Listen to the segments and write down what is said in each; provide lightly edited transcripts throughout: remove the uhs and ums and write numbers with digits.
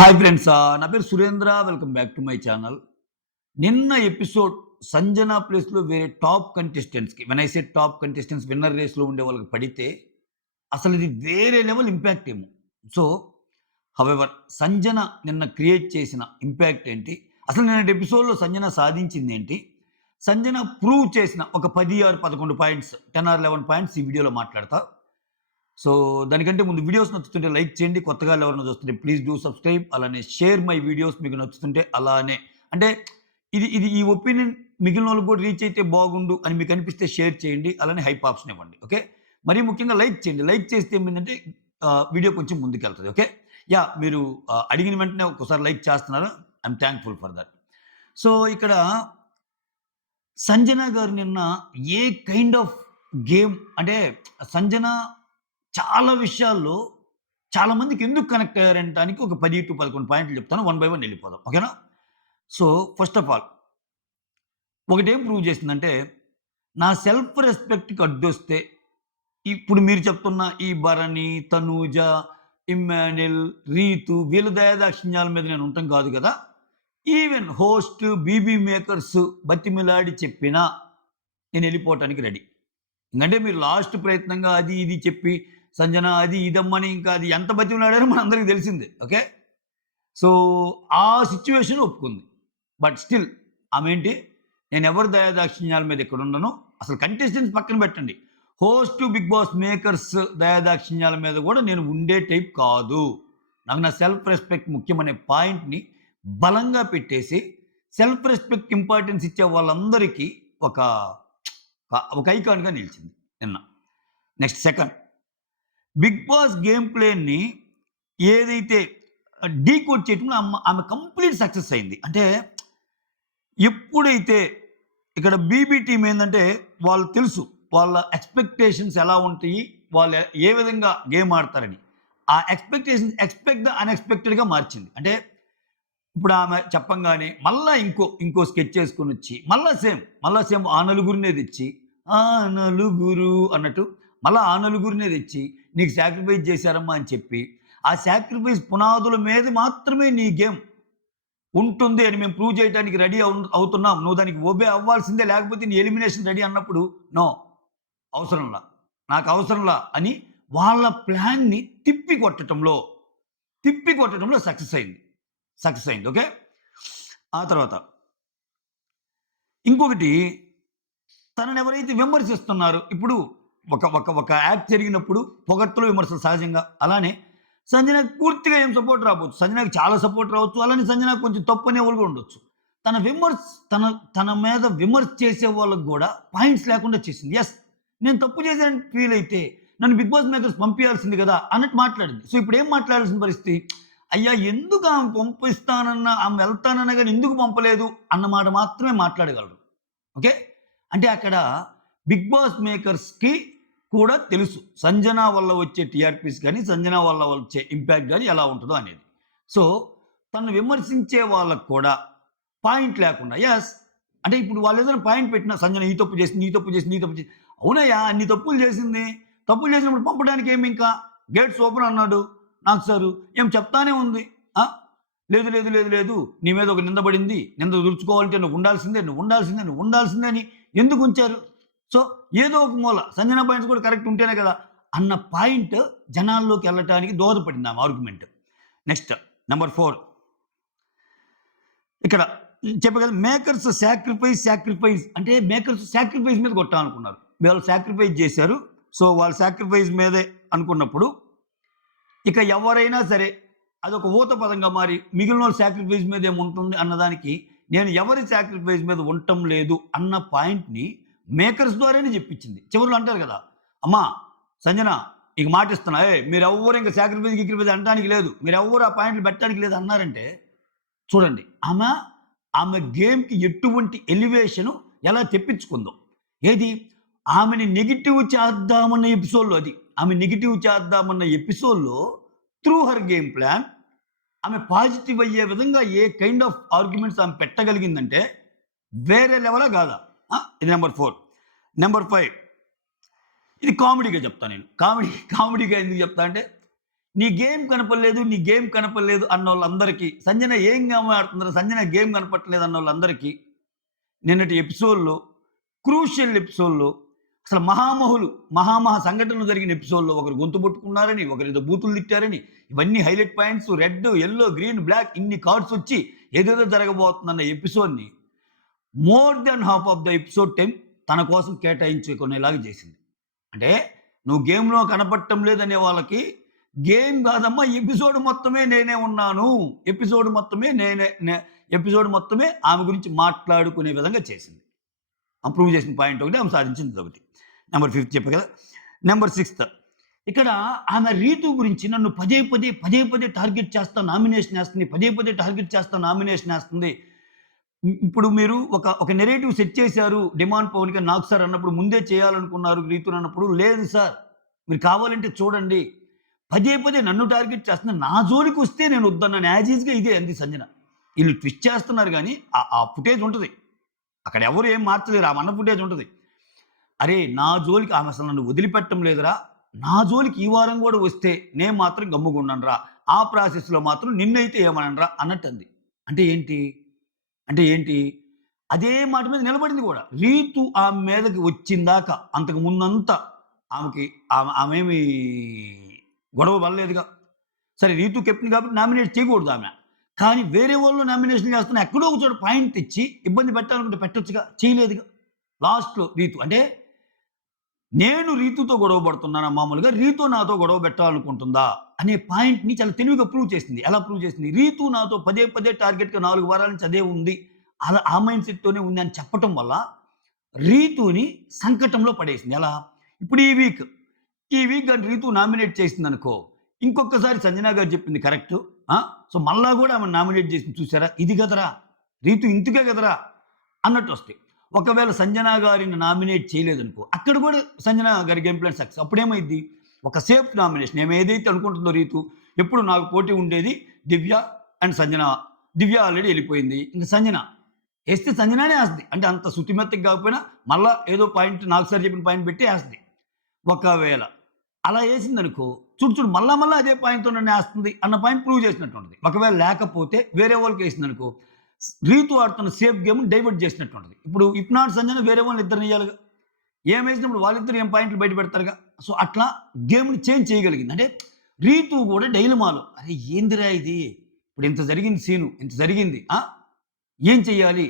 Hi friends, నా పేరు Surendra. Welcome back to my channel. నిన్న ఎపిసోడ్ సంజన ప్లేస్‌లో వేరే టాప్ కంటెస్టెంట్స్‌కి, when I say top contestants winner రేస్‌లో ఉండే వాళ్ళకి పడితే అసలు ఇది వేరే లెవెల్ ఇంపాక్ట్ ఏమో. సో, హౌఎవర్ సంజన నిన్న క్రియేట్ చేసిన ఇంపాక్ట్ ఏంటి? అసలు నిన్నటి ఎపిసోడ్‌లో సంజన సాధించిందేంటి? సంజన ప్రూవ్ చేసిన ఒక 10 ఆర్ 11 పాయింట్స్, 10 ఆర్ 11 పాయింట్స్ ఈ వీడియోలో మాట్లాడతా. సో, దానికంటే ముందు వీడియోస్ నచ్చుతుంటే లైక్ చేయండి. కొత్తగా ఎవరైనా చూస్తుంటే ప్లీజ్ డూ సబ్స్క్రైబ్. అలానే షేర్ మై వీడియోస్ మీకు నచ్చుతుంటే అలానే. అంటే ఇది ఇది ఈ ఒపీనియన్ మిగిలినోళ్ళకి కూడా రీచ్ అయితే బాగుండు అని మీకు అనిపిస్తే షేర్ చేయండి. అలానే హైప్ ఆప్షన్ ఇవ్వండి. ఓకే. మరీ ముఖ్యంగా లైక్ చేయండి. లైక్ చేస్తే ఏమైందంటే వీడియో కొంచెం ముందుకెళ్తది. ఓకే. మీరు అడిగిన వెంటనే ఒక్కసారి లైక్ చేస్తున్నారు. I'm thankful for that. So, ఇక్కడ సంజన గారు నిన్న ఏ కైండ్ ఆఫ్ గేమ్ అంటే సంజన చాలా విషయాల్లో చాలా మందికి ఎందుకు కనెక్ట్ అయ్యారనటానికి ఒక 10-11 పాయింట్లు చెప్తాను. వన్ బై వన్ వెళ్ళిపోదాం. ఓకేనా? సో, ఫస్ట్ ఆఫ్ ఆల్ ఒకటేం ప్రూవ్ చేసిందంటే, నా సెల్ఫ్ రెస్పెక్ట్‌కి అడ్డొస్తే ఇప్పుడు మీరు చెప్తున్న ఈ భరణి, తనూజ, ఇమ్మాన్యుల్, రీతు వీళ్ళ దయాదాక్షిణ్యాల మీద నేను ఉండటం కాదు కదా! ఈవెన్ హోస్ట్, బీబీ మేకర్స్ బతిమిలాడి చెప్పినా నేనెళ్ళిపోవటానికి రెడీ. ఎందుకంటే మీరు లాస్ట్ ప్రయత్నంగా అది ఇది చెప్పి సంజన అది ఇదమ్మని ఇంకా అది ఎంత బతిమలాడారో మనందరికీ తెలిసిందే. ఓకే. సో, ఆ సిట్యుయేషన్ ఒప్పుకుంది. బట్ స్టిల్ ఆమేంటి, నేనెవరి దయాదాక్షిణ్యాల మీద ఇక్కడుండను. అసలు కంటెస్టెంట్స్ పక్కన పెట్టండి. హోస్ట్, బిగ్ బాస్ మేకర్స్ దయాదాక్షిణ్యాల మీద కూడా నేను ఉండే టైప్ కాదు. నాకు నా సెల్ఫ్ రెస్పెక్ట్ ముఖ్యమనే పాయింట్‌ని బలంగా పెట్టేసి, సెల్ఫ్ రెస్పెక్ట్ ఇంపార్టెన్స్ ఇచ్చే వాళ్ళందరికీ ఒక ఒక ఐకాన్‌గా నిలిచింది నిన్న. Next second, Bigg Boss game ప్లేని ఏదైతే డీకోడ్ చేయటంలో ఆమె కంప్లీట్ సక్సెస్ అయింది. అంటే ఎప్పుడైతే ఇక్కడ బీబీ టీమ్ ఏందంటే వాళ్ళు తెలుసు వాళ్ళ ఎక్స్‌పెక్టేషన్స్ ఎలా ఉంటాయి, వాళ్ళు ఏ విధంగా గేమ్ ఆడతారని. ఆ ఎక్స్‌పెక్టేషన్స్ ఎక్స్‌పెక్ట్ ద అన్‌ఎక్స్‌పెక్టెడ్‌గా మార్చింది. అంటే ఇప్పుడు ఆమె చెప్పంగానే మళ్ళా ఇంకో స్కెచ్ చేసుకొనొచ్చి మళ్ళా సేమ్ ఆ నలుగురినే తెచ్చి, ఆ నలుగురు అన్నట్టు మళ్ళా ఆ నలుగురినే తెచ్చి నీకు సాక్రిఫైస్ చేశారమ్మా అని చెప్పి, ఆ సాక్రిఫైస్ పునాదుల మీద మాత్రమే నీ గేమ్ ఉంటుంది అని మేము ప్రూవ్ చేయడానికి రెడీ అవుతున్నాం. నువ్వు దానికి ఒబే అవ్వాల్సిందే, లేకపోతే నీ ఎలిమినేషన్ రెడీ అన్నప్పుడు నో, అవసరంలా, నాకు అవసరంలా అని వాళ్ళ ప్లాన్‌ని తిప్పి కొట్టడంలో సక్సెస్ అయింది. ఓకే. ఆ తర్వాత ఇంకొకటి, తనని ఎవరైతే విమర్శిస్తున్నారో ఇప్పుడు ఒక ఒక ఒక యాక్ట్ జరిగినప్పుడు పొగడ్తలు, విమర్శలు సహజంగా. అలానే సంజనకి పూర్తిగా ఏం సపోర్ట్ రాకపోవచ్చు. సంజనకి చాలా సపోర్ట్ రావచ్చు. అలానే సంజనకి కొంచెం తప్పు అనేవాళ్ళు కూడా ఉండొచ్చు. తన విమర్శ తన తన మీద విమర్శ చేసే వాళ్ళకి గూడా పాయింట్స్ లేకుండా చేసింది. యెస్, నేను తప్పు చేశానని ఫీల్ అయితే నన్ను బిగ్ బాస్ మేకర్స్ పంపియాల్సింది కదా అన్నట్టు మాట్లాడింది. సో, ఇప్పుడేం మాట్లాడాల్సిన పరిస్థితి? అయ్యా, ఎందుకు ఆమె పంపిస్తానన్నా, ఆమె వెళ్తానన్నా గాని ఎందుకు పంపలేదు అన్న మాట మాత్రమే మాట్లాడగలరు. ఓకే. అంటే అక్కడ బిగ్ బాస్ మేకర్స్‌కి కూడా తెలుసు సంజన వల్ల వచ్చే టీఆర్‌పీస్ గాని, సంజన వల్ల వచ్చే ఇంపాక్ట్ గాని ఎలా ఉంటదో అనేది. సో, తనను విమర్శించే వాళ్ళకి కూడా పాయింట్ లేకుండా యెస్, అంటే ఇప్పుడు వాళ్ళేదైనా పాయింట్ పెట్టినా సంజన ఈ తప్పు చేసింది, ఈ తప్పు చేసింది, ఈ తప్పు చేసింది. అవునయ్యా, అన్ని తప్పులు చేసింది. తప్పులు చేసినప్పుడు పంపడానికి ఏమింకా? గేట్స్ ఓపెన్ అన్నాడు నాకు సారు. ఏం చెప్తానే ఉంది. ఆ! లేదు, లేదు, లేదు, లేదు, నీ మీద ఒక నింద పడింది. నింద తుడుచుకోవాలంటే నువ్వు ఉండాల్సిందే అని ఎందుకు ఉంచారు? సో, ఏదో ఒక మూల సంజన పాయింట్స్ కూడా కరెక్ట్ ఉంటేనే కదా అన్న పాయింట్ జనాల్లోకి వెళ్ళటానికి దోహదపడింది ఆమె ఆర్గ్యుమెంట్. నెక్స్ట్ నంబర్ 4, ఇక్కడ చెప్పా కదా, మేకర్స్ సాక్రిఫైస్ అంటే మేకర్స్ సాక్రిఫైస్ మీద కొట్టాలనుకున్నారు. వాళ్ళు సాక్రిఫైస్ చేశారు. సో, వాళ్ళు సాక్రిఫైస్ మీదే అనుకున్నప్పుడు ఇక ఎవరైనా సరే అదొక ఊత పదంగా మారి మిగిలినోళ్ళ సాక్రిఫైస్ మీద ఏముంటుంది అన్నదానికి నేను ఎవరి సాక్రిఫైస్ మీద ఉండటం లేదు అన్న పాయింట్‌ని మేకర్స్ ద్వారానే చెప్పించింది. చివరిలో అంటారు కదా, అమ్మా సంజన ఇక మాటిస్తున్నా, మీరెవ్వరు ఇంక గిక్రిఫైస్ అనటానికి లేదు. మీరెవ్వరు ఆ పాయింట్లు పెట్టడానికి లేదు అన్నారంటే చూడండి ఆమె గేమ్‌కి ఎటువంటి ఎలివేషను ఎలా తెప్పించుకుందో. ఏది? ఆమెని నెగెటివ్ చేద్దామన్న ఎపిసోడ్‌లో అది. ఆమె నెగెటివ్ చేద్దామన్న ఎపిసోడ్‌లో త్రూ హర్ గేమ్ ప్లాన్ ఆమె పాజిటివ్ అయ్యే విధంగా ఏ కైండ్ ఆఫ్ ఆర్గ్యుమెంట్స్ ఆమె పెట్టగలిగిందంటే వేరే లెవెలా కాదా? ఇది నంబర్ 4. నంబర్ 5, ఇది కామెడీగా చెప్తా నేను. కామెడీగా ఎందుకు చెప్తా అంటే నీ గేమ్ కనపడలేదు, నీ గేమ్ కనపడలేదు అన్నోళ్ళందరికీ, సంజన ఏం గేమ్ ఆడుతుందిరా, సంజన గేమ్ కనపడట్లేదు అన్నోళ్ళందరికీ నిన్నటి ఎపిసోడ్‌లో, క్రూషియల్ ఎపిసోడ్‌లో అసలు మహామహా సంఘటనలు జరిగిన ఎపిసోడ్‌లో ఒకరు గొంతు పట్టుకున్నారని, ఒకరేదో బూతులు తిట్టారని, ఇవన్నీ highlight points red, yellow, green, black ఇన్ని కార్డ్స్ వచ్చి ఏదేదో జరగబోతుందన్న ఎపిసోడ్‌ని more than half of the episode time తన కోసం కేటాయించుకునేలాగా చేసింది. అంటే నువ్వు గేమ్‌లో కనపడటం లేదనే వాళ్ళకి గేమ్ కాదమ్మా ఎపిసోడ్ మొత్తమే నేనే ఉన్నాను. ఎపిసోడ్ మొత్తమే ఆమె గురించి మాట్లాడుకునే విధంగా చేసింది. ప్రూవ్ చేసిన పాయింట్ ఒకటి, ఆమె సాధించింది ఒకటి. నంబర్ 5 చెప్పా కదా! నంబర్ 6 ఇక్కడ ఆమె రీతు గురించి నన్ను పదే పదే టార్గెట్ చేస్తా నామినేషన్ ఏస్తుంది. పదే టార్గెట్ చేస్తా నామినేషన్ ఏస్తుంది. ఇప్పుడు మీరు ఒక నెరేటివ్ సెట్ చేశారు. డిమాండ్ పవన్ కళ్యాణ్ నాకు సార్ అన్నప్పుడు ముందే చేయాలనుకున్నారు రీతుని అన్నప్పుడు, లేదు సార్ మీరు కావాలంటే చూడండి. పదే నన్ను టార్గెట్ చేస్తున్నారు. నా జోలికొస్తే నేను వద్దన్నాను. యాజ్ ఈజ్‌గా ఇదే అంది సంజన. ఈళ్ళు ట్విస్ట్ చేస్తున్నారు గానీ ఆ ఫుటేజ్ ఉంటది. అక్కడ ఎవరు ఏం మార్చలేరు. ఆ మన ఫుటేజ్ ఉంటది. అరే! నా జోలికి ఆమె అసలు నన్ను వదిలిపెట్టం లేదురా. నా జోలికి ఈ వారం గూడా వస్తే నేను మాత్రం గమ్ముగుండనురా. ఆ ప్రాసెస్‌లో మాత్రం నిన్నైతే ఏమననురా అన్నట్టంది. అంటే ఏంటి? అంటే ఏంటి? అదే మాట మీద నిలబడింది గూడా. రీతు ఆమె మీదకి వచ్చిందాకా అంతకు ముందంతా ఆమెకి ఆమేమి గొడవ పడలేదుగా. సరే రీతు కెప్టెన్ కాబట్టి నామినేట్ చేయకూడదు ఆమె. కానీ వేరే వాళ్ళు నామినేషన్ చేస్తున్నా ఎక్కడో ఒక చోట పాయింట్ తెచ్చి ఇబ్బంది పెట్టాలనుకుంటే పెట్టొచ్చుగా. చేయలేదుగా. లాస్ట్‌లో రీతు అంటే నేను రీతుతో గొడవ పడుతున్నానా మామూలుగా, రీతు నాతో గొడవ పెట్టాలనుకుంటుందా అనే పాయింట్‌ని చాలా తెలివిగా ప్రూవ్ చేసింది. ఎలా ప్రూవ్ చేసింది? రీతు నాతో పదే టార్గెట్‌గా 4 వారాల నుంచి అదే ఉంది. అలా ఆ మైండ్ సెట్‌తోనే ఉంది అని చెప్పటం వల్ల రీతుని సంకటంలో పడేసింది. ఎలా? ఇప్పుడు ఈ వీక్ గాని రీతు నామినేట్ చేసిందనుకో, ఇంకొకసారి సంజన గారు చెప్పింది కరెక్టు. ఆ! సో, మళ్ళా గూడా ఆమెను నామినేట్ చేసింది చూసారా? ఇది గదరా! రీతు ఇందుకే గదరా! అన్నట్టొస్తాయి. ఒకవేళ సంజన గారిని నామినేట్ చేయలేదనుకో, అక్కడ గూడా సంజన గారి గేమ్ ప్లాన్ సక్సెస్. అప్పుడేమైద్ది? ఒక సేఫ్ నామినేషన్. ఆమె ఏదైతే అనుకుంటుందో రీతు, ఎప్పుడు నాకు పోటీ ఉండేది దివ్య అండ్ సంజన. దివ్య ఆల్రెడీ ఎళ్ళిపోయింది. ఇంక సంజన. ఏస్తే సంజననే ఏస్తది. అంటే అంత శుతిమెత్తగా కాకపోయినా మళ్ళా ఏదో పాయింట్ నాకు సార్ చెప్పిన పాయింట్ పెట్టి ఏస్తది. ఒకవేళ అలా ఏసిందనుకో, చూడు మళ్ళా అదే పాయింట్‌తో నన్నేస్తుంది అన్న పాయింట్ ప్రూవ్ చేసినట్టుంటది. ఒకవేళ లేకపోతే వేరే వాళ్ళకేసిందనుకో, రీతు ఆడుతున్న సేఫ్ గేమ్‌ని డైవర్ట్ చేసినట్టుంటది. ఇప్పుడు ఇఫ్ నాట్ సంజన వేరే వాళ్ళని ఇద్దరినియ్యాలిగా. ఏమేసినప్పుడు వాళ్ళిద్దరు ఏం పాయింట్లు బయట పెడతారుగా. సో, అట్లా గేమ్‌ని చేంజ్ చేయగలిగింది. అంటే రీతు కూడా డైలమాలో అరే ఏందిరా ఇది? ఇప్పుడు ఇంత జరిగింది సీను. ఇంత జరిగింది. ఏం చెయ్యాలి?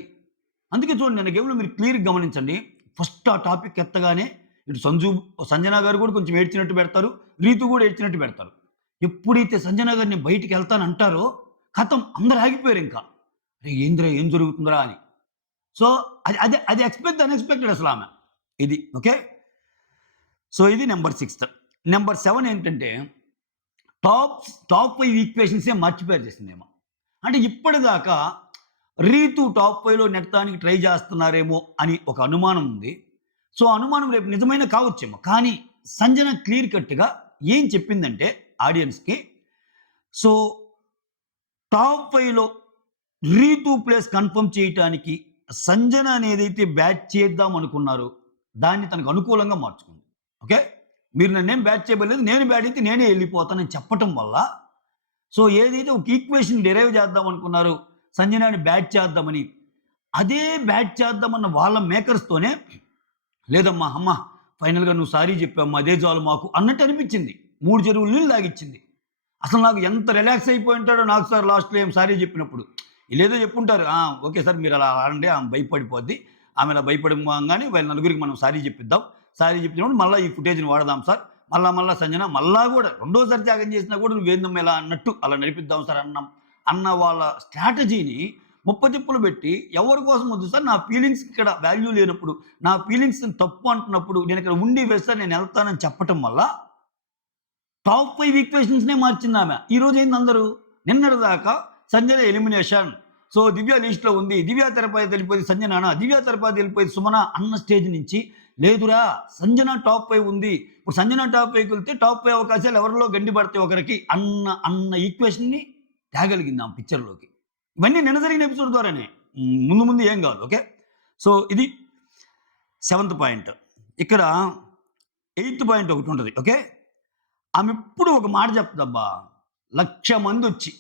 అందుకే చూడండి నిన్న గేమ్‌లో మీరు క్లియర్‌గా గమనించండి. ఫస్ట్ ఆ టాపిక్ ఎత్తగానే ఇటు సంజన గారు కూడా కొంచెం ఏడ్చినట్టు పెడతారు. రీతు కూడా ఏడ్చినట్టు పెడతారు. ఎప్పుడైతే సంజన గారు నేను బయటికెళ్తానంటారో ఖతం అందరూ ఆగిపోయారింకా. అరే ఏందిరా? ఏం జరుగుతుందిరా అని. సో, అది అన్‌ఎక్స్‌పెక్టెడ్ అసలామె. ఇది. ఓకే. సో, ఇది నంబర్ 6. నంబర్ 7 ఏంటంటే టాప్ టాప్ 5 ఈక్వేషన్సే మర్చిపోయారు చేసిందేమో. అంటే ఇప్పటిదాకా రీతు టాప్ 5లో నెట్టడానికి ట్రై చేస్తున్నారేమో అని ఒక అనుమానం ఉంది. సో, ఆ అనుమానం రేపు నిజమైన కావచ్చేమో. కానీ సంజన క్లియర్ కట్‌గా ఏం చెప్పిందంటే ఆడియన్స్‌కి సో, టాప్ 5లో రీతు ప్లేస్ కన్ఫర్మ్ చేయటానికి సంజన అనేదైతే బ్యాట్ చేద్దాం అనుకున్నారో దాన్ని తనకు అనుకూలంగా మార్చుకుంది. ఓకే. మీరు నన్నేం బ్యాట్ చేయలేదు. నేను బ్యాట్ అయితే నేనే ఎళ్ళిపోతానని చెప్పటం వల్ల సో, ఏదైతే ఒక ఈక్వేషన్ డిరైవ్ చేద్దాం అనుకున్నారో సంజనాని బ్యాట్ చేద్దామని, అదే బ్యాట్ చేద్దామన్న వాళ్ళ మేకర్స్‌తోనే లేదమ్మా! అమ్మ ఫైనల్‌గా నువ్వు సారీ చెప్పావమ్మా అదే చాలు మాకు అన్నట్టు అనిపించింది. 3 చెరువులు నీళ్ళు తాగిచ్చింది. అసలు నాకు ఎంత రిలాక్స్ అయిపోయి ఉంటాడో నాకు సార్ లాస్ట్‌లో ఏం సారీ చెప్పినప్పుడు. ఈళ్ళేదో చెప్పుంటారు. ఓకే సార్ మీరలా అనండి ఆమె భయపడిపోద్ది. ఆమె అలా భయపడంగానే వీళ్ళ నలుగురికి మనం సారీ చెప్పిద్దాం. సారీ చెప్పినప్పుడు మళ్ళా ఈ ఫుటేజ్‌ని వాడదాం సార్. మళ్ళా సంజన మళ్ళా గూడా రెండోసారి త్యాగం చేసినా కూడా నువ్వేందమ్మా ఇలా అన్నట్టు అలా నడిపిద్దాం సార్ అన్న వాళ్ళ స్ట్రాటజీని ముప్పతిప్పులు పెట్టి ఎవరి కోసం వద్దు సార్ నా ఫీలింగ్స్‌కి ఇక్కడ వాల్యూ లేనప్పుడు, నా ఫీలింగ్స్‌ని తప్పు అంటున్నప్పుడు నేనిక్కడ ఉండి వేస్తా నేనెళ్తానని చెప్పటం వల్ల టాప్ 5 ఈక్వేషన్స్‌నే మార్చిందామె. ఈరోజు ఏంది అందరూ నిన్నటిదాకా సంజన ఎలిమినేషన్. సో, దివ్య లిస్ట్‌లో ఉంది. దివ్య తిరుపతి వెళ్ళిపోయింది సంజనానా? దివ్య తిరుపతి వెళ్ళిపోయింది సుమన అన్న స్టేజ్ నుంచి లేదురా సంజన టాప్ 5 ఉంది. ఇప్పుడు సంజన టాప్ 5కి వెళ్తే టాప్ 5 అవకాశాలు ఎవరిలో గండి పడతాయి ఒకరికి అన్న ఈక్వేషన్‌ని తేగలిగింది ఆమె పిక్చర్‌లోకి. ఇవన్నీ నిన్న జరిగిన ఎపిసోడ్ ద్వారానే. ముందు ఏం కాదు. ఓకే. సో, ఇది 7థ్ పాయింట్. ఇక్కడ 8థ్ పాయింట్ ఒకటుంటది. ఓకే. ఆమె ఎప్పుడు ఒక మాట చెప్తదబ్బా! 1,00,000 మందొచ్చి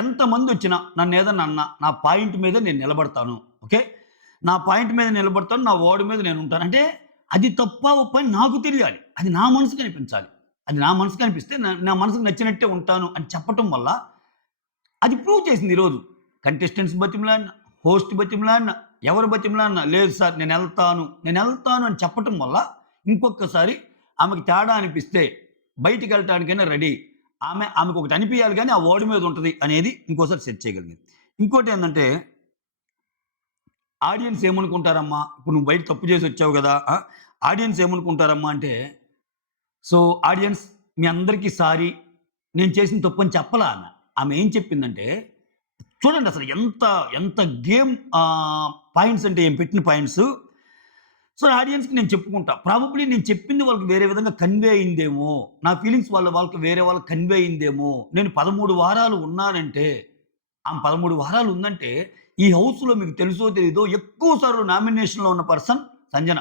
ఎంతమందొచ్చినా నన్నేదన్నా అన్నా, నా పాయింట్ మీద నేను నిలబడతాను. ఓకే. నా పాయింట్ మీద నిలబడతాను. నా వర్డ్ మీద నేనుంటాను. అంటే అది తప్పా, ఒప్పా అని నాకు తెలియాలి. అది నా మనసుకి అనిపించాలి. అది నా మనసుకి అనిపిస్తే నా మనసుకు నచ్చినట్టే ఉంటాను అని చెప్పటం వల్ల అది ప్రూవ్ చేసింది ఈరోజు. కంటెస్టెంట్స్ బతిమలాడిన, హోస్ట్ బతిమలాడిన, ఎవరు బతిమలాడిన, లేదు సార్ నేనెళ్తాను అని చెప్పటం వల్ల ఇంకొక్కసారి ఆమెకి తేడా అనిపిస్తే బయటికెళ్ళటానికైనా రెడీ. ఆమెకొకటి అనిపియాలి గానీ, ఆ వర్డ్ మీద ఉంటది అనేది ఇంకోసారి సెట్ చేయగలిగింది. ఇంకోటేందంటే, ఆడియన్స్ ఏమనుకుంటారమ్మా? ఇప్పుడు నువ్వు బయట తప్పు చేసొచ్చావు గదా! ఆడియన్స్ ఏమనుకుంటారమ్మా అంటే, సో, ఆడియన్స్ మీ అందరికీ సారీ. నేను చేసిన తప్పని చెప్పలా ఆమె. ఆమె ఏం చెప్పిందంటే, చూడండి అసలు ఎంత గేమ్ పాయింట్స్ అంటే ఏం పెట్టిన పాయింట్స్. సో, ఆడియన్స్‌కి నేను చెప్పుకుంటా. ప్రాబబ్లీ నేను చెప్పింది వాళ్ళకి వేరే విధంగా కన్వే అయిందేమో. నా ఫీలింగ్స్ వాళ్ళకి వేరే వాళ్ళకి కన్వే అయిందేమో. నేను 13 వారాలు ఉన్నానంటే, ఆమె 13 వారాలు ఉందంటే, ఈ హౌస్‌లో మీకు తెలుసో తెలీదో ఎక్కువ సార్లు నామినేషన్‌లో ఉన్న పర్సన్ సంజన.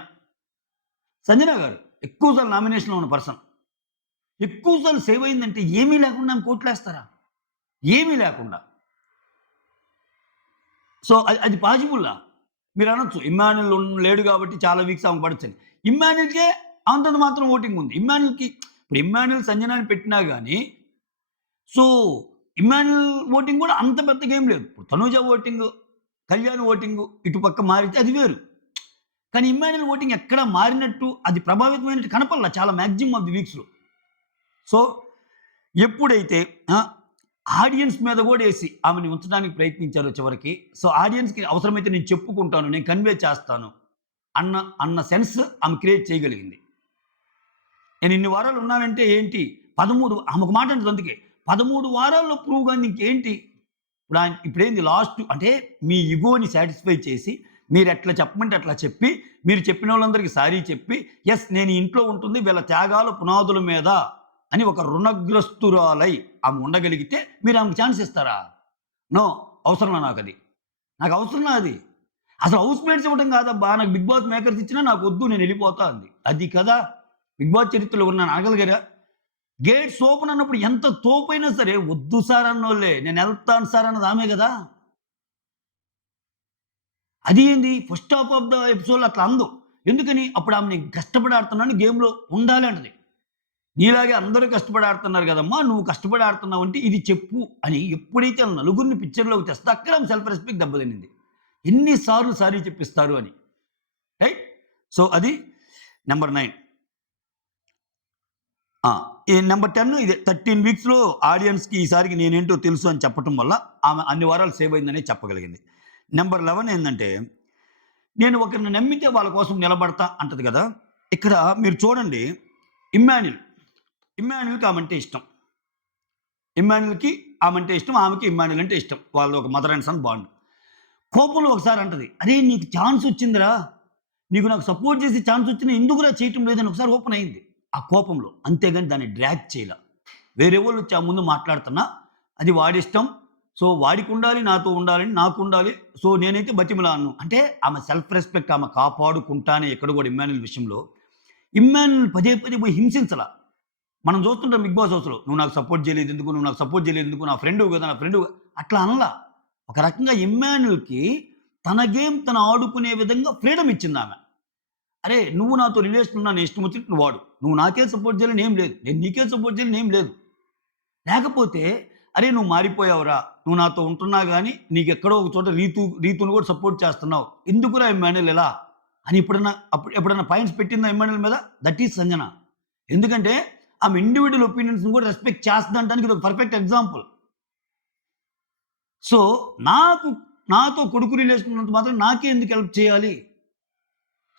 సంజన గారు ఎక్కువ సార్లు నామినేషన్‌లో ఉన్న పర్సన్. ఎక్కువ సార్లు సేవ్ అయిందంటే ఏమీ లేకుండా ఆమెకు ఓట్లేస్తారా? ఏమీ లేకుండా. సో, అది పాజిబుల్లా? మీరనొచ్చు ఇమ్మాన్యుల్ లేడు గాబట్టి చాలా వీక్స్ ఆమెకు పడొచ్చని. ఇమ్మాన్యుల్‌కే అంతంత మాత్రం ఓటింగ్ ఉంది. ఇప్పుడు ఇమ్మాన్యుల్ సంజనాని పెట్టినా గాని, సో, ఇమ్మాన్యుల్ ఓటింగ్ గూడా అంత పెద్దగా ఏం లేదు. ఇప్పుడు తనూజ ఓటింగు, కళ్యాణ్ ఓటింగు ఇటు పక్క మారితే అది వేరు. కానీ ఇమ్మాన్యుల్ ఓటింగ్ ఎక్కడ మారినట్టు, అది ప్రభావితమైనట్టు కనపడలా చాలా మాక్సిమం ఆఫ్ ది వీక్స్‌లో. సో, ఎప్పుడైతే ఆ! ఆడియన్స్ మీద గూడేసి ఆమెని ఉంచడానికి ప్రయత్నించారో చివరికి. సో, ఆడియన్స్‌కి అవసరమైతే నేను చెప్పుకుంటాను, నేను కన్వే చేస్తాను అన్న సెన్స్ ఆమె క్రియేట్ చేయగలిగింది. నేను ఇన్ని వారాలు ఉన్నానంటే ఏంటి? 13 ఆమె ఒక మాట అంటది అందుకే. 13 వారాల్లో ప్రూవ్ గానిది ఇంకేంటి? ఇప్పుడేంది లాస్ట్ అంటే మీ ఇగోని సాటిస్ఫై చేసి, మీరెట్లా చెప్పమంటే అట్లా చెప్పి, మీరు చెప్పినోళ్ళందరికీ సారీ చెప్పి, యెస్ నేను ఈ ఇంట్లో ఉంటుంది వీళ్ళ త్యాగాల పునాదుల మీద అని ఒక రుణగ్రస్తురాలై ఆమె ఉండగలిగితే మీరు ఆమెకి ఛాన్స్ ఇస్తారా? నో. అవసరంలా నాకది. నాకవసరంలా అది. అసలు హౌస్‌మేట్స్ ఇవ్వడం కాదబ్బా! నాకు 'బిగ్ బాస్' మేకర్స్ ఇచ్చినా నాకొద్దు నేనెళ్ళిపోతా అంది. అది కదా! 'బిగ్ బాస్' చరిత్రలో ఎవరన్నా అనగలిగారా? గేట్స్ ఓపెన్ అన్నప్పుడు ఎంత తోపైనా సరే, "వద్దు సార్" అన్నోళ్ళే. "నేనెళ్తాను సార్" అన్నది ఆమె గదా! అది ఏంది ఫస్ట్ హాఫ్ ఆఫ్ ద ఎపిసోడ్‌లో అట్లా అందు. ఎందుకని? అప్పుడు ఆమె నేను కష్టపడి ఆడుతున్నాను గేమ్‌లో ఉండాలి అంటది. నీలాగే అందరూ కష్టపడి ఆడుతున్నారు గదమ్మా! నువ్వు కష్టపడి ఆడుతున్నావంటే ఇది చెప్పు అని ఎప్పుడైతే ఆళ్ళ నలుగురిని పిక్చర్‌లోకి తెస్తే అక్కడ ఆమె సెల్ఫ్ రెస్పెక్ట్ దెబ్బతినింది. ఎన్ని సార్లు సారీ చెప్పిస్తారు అని. రైట్? సో, అది నంబర్ 9. ఆ! ఈ నంబర్ 10 ఇదే 13 వీక్స్‌లో ఆడియన్స్‌కి ఈసారికి నేనేంటో తెలుసు అని చెప్పటం వల్ల ఆమె అన్ని వారాలు సేవ్ అయిందనే చెప్పగలిగింది. నంబర్ 11 ఏందంటే, నేను ఒకరిని నమ్మితే వాళ్ళ కోసం నిలబడతా అంటది గదా! ఇక్కడ మీరు చూడండి ఇమ్మాన్యూల్. ఇమ్మాన్యూల్‌కి ఆమంటే ఇష్టం. ఇమ్మాన్యూల్‌కి ఆమంటే ఇష్టం. ఆమెకి ఇమ్మాన్యూల్ అంటే ఇష్టం. వాళ్ళది ఒక మదర్ అండ్ సన్ బాండ్. కోపంలో ఒకసారి అంటది, "అరేయ్! నీకు ఛాన్స్ వచ్చిందిరా! నీకు నాకు సపోర్ట్ చేసే ఛాన్స్ వచ్చినా ఎందుకురా చేయటం లేదని" ఒకసారి ఓపెన్ అయింది. ఆ కోపంలో. అంతేగాని దాన్ని డ్రాగ్ చేయల. వేరే వోళ్ళొచ్చి ఆ ముందు మాట్లాడుతున్నా, అది వాడిష్టం. సో, వాడికుండాలి, నాతో ఉండాలని నాకుండాలి. సో, నేనైతే బతిమిలాడను. అంటే ఆమె సెల్ఫ్ రెస్పెక్ట్ ఆమె కాపాడుకుంటానే ఎక్కడ కూడా ఇమ్మాన్యూల్ విషయంలో. ఇమ్మాన్యూల్ పదే పదే పోయి హింసించల. మనం చూస్తుంటాం 'బిగ్ బాస్' హౌస్‌లో. "నువ్వు నాకు సపోర్ట్ చేయలేదెందుకు? నువ్వు నాకు సపోర్ట్ చేయలేదెందుకు? నా ఫ్రెండువి గదా! నా ఫ్రెండువి" అట్లా అనల. ఒక రకంగా ఇమ్మాన్యూల్‌కి తన గేమ్ తను ఆడుకునే విధంగా ఫ్రీడమ్ ఇచ్చిందామె. అరే! నువ్వు నాతో రిలేషన్ ఉన్నా నీ ఇష్టం వచ్చినట్టు నువ్వు వాడు. నువ్వు నాకే సపోర్ట్ చేయాలని ఏం లేదు. నేను నీకే సపోర్ట్ చేయాలని ఏం లేదు. లేకపోతే అరే! నువ్వు మారిపోయావురా! నువ్వు నాతో ఉంటున్నా గాని నీకెక్కడో ఒక చోట రీతుని కూడా సపోర్ట్ చేస్తున్నావు. ఎందుకురా ఇమ్మాన్యూల్ ఇలా? అని ఎప్పుడన్నా పాయింట్స్ పెట్టిందా ఇమ్మాన్యూల్ మీద? That is Sanjana. ఎందుకంటే ఆమె ఇండివిడ్యువల్ ఒపీనియన్స్‌ని కూడా రెస్పెక్ట్ చేస్తదంటానికి ఇదొక పర్ఫెక్ట్ ఎగ్జాంపుల్. సో, నాకు నాతో కొడుకు రిలేషన్ ఉన్నంత మాత్రం నాకే ఎందుకు హెల్ప్ చేయాలి?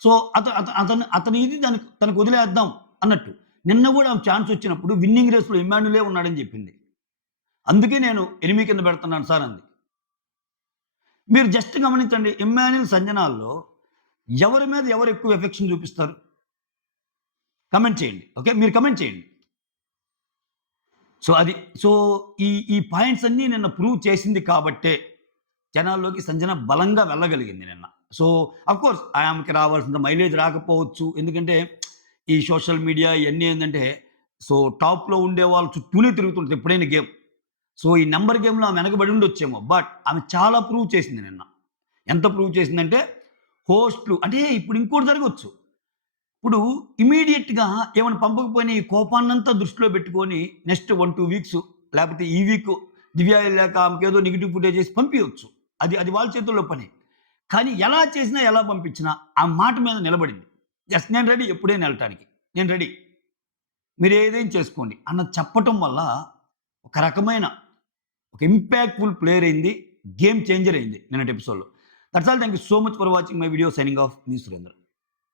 సో, అత అత అతను అతని ఇది తనకు వదిలేద్దాం అన్నట్టు. నిన్న గూడా ఆమెకు ఛాన్స్ వచ్చినప్పుడు విన్నింగ్ రేస్‌లో ఇమ్మాన్యులే ఉన్నాడని జెప్పింది. అందుకే నేను ఎనిమి కింద పెడుతున్నాను సార్ అంది. మీరు జస్ట్ గమనించండి. ఇమ్మాన్యుల్, సంజనాల్లో ఎవరి మీద ఎవరు ఎక్కువ ఎఫెక్షన్ చూపిస్తారు? కమెంట్ చేయండి. ఓకే. మీరు కమెంట్ చేయండి. సో, అది. సో, ఈ పాయింట్స్ అన్నీ నిన్న ప్రూవ్ చేసింది కాబట్టే జనాల్లోకి సంజన బలంగా వెళ్ళగలిగింది నిన్న. సో, అఫ్‌కోర్స్ ఆమెకి రావాల్సినంత మైలేజ్ రాకపోవచ్చు. ఎందుకంటే, ఈ సోషల్ మీడియా ఇయన్నీ ఏందంటే, సో, టాప్‌లో ఉండే వాళ్ళ చుట్టూనే తిరుగుతుంటది ఎప్పుడైనా గేమ్. సో, ఈ నంబర్ గేమ్‌లో ఆమె వెనకబడి ఉండొచ్చేమో. బట్ ఆమె చాలా ప్రూవ్ చేసింది నిన్న. ఎంత ప్రూవ్ చేసిందంటే హోస్ట్‌లు అంటే ఇప్పుడు ఇంకోటి జరగొచ్చు. ఇప్పుడు ఇమ్మీడియేట్‌గా ఏమైనా పంపకపోయినా ఈ కోపాన్నంతా దృష్టిలో పెట్టుకొని నెక్స్ట్ 1, 2 వీక్స్ లేకపోతే ఈ వీక్ దివ్య ఎళ్ళాక ఆమెకేదో నెగెటివ్ ఫుటేజ్ ఏసి పంపియొచ్చు. అది వాళ్ళ చేతుల్లో పని. కానీ ఎలా చేసినా, ఎలా పంపించినా ఆ మాట మీద నిలబడింది. యెస్ నేను రెడీ ఎప్పుడైనా ఎళ్ళటానికి. నేను రెడీ. మీరేదైనా చేసుకోండి అన్నది చెప్పటం వల్ల ఒక రకమైన ఒక ఇంపాక్ట్‌ఫుల్ ప్లేయర్ అయింది. గేమ్ చేంజర్ అయింది నిన్నటి ఎపిసోడ్‌లో. That's all. Thank you so much for watching my video. Signing off me Surendra.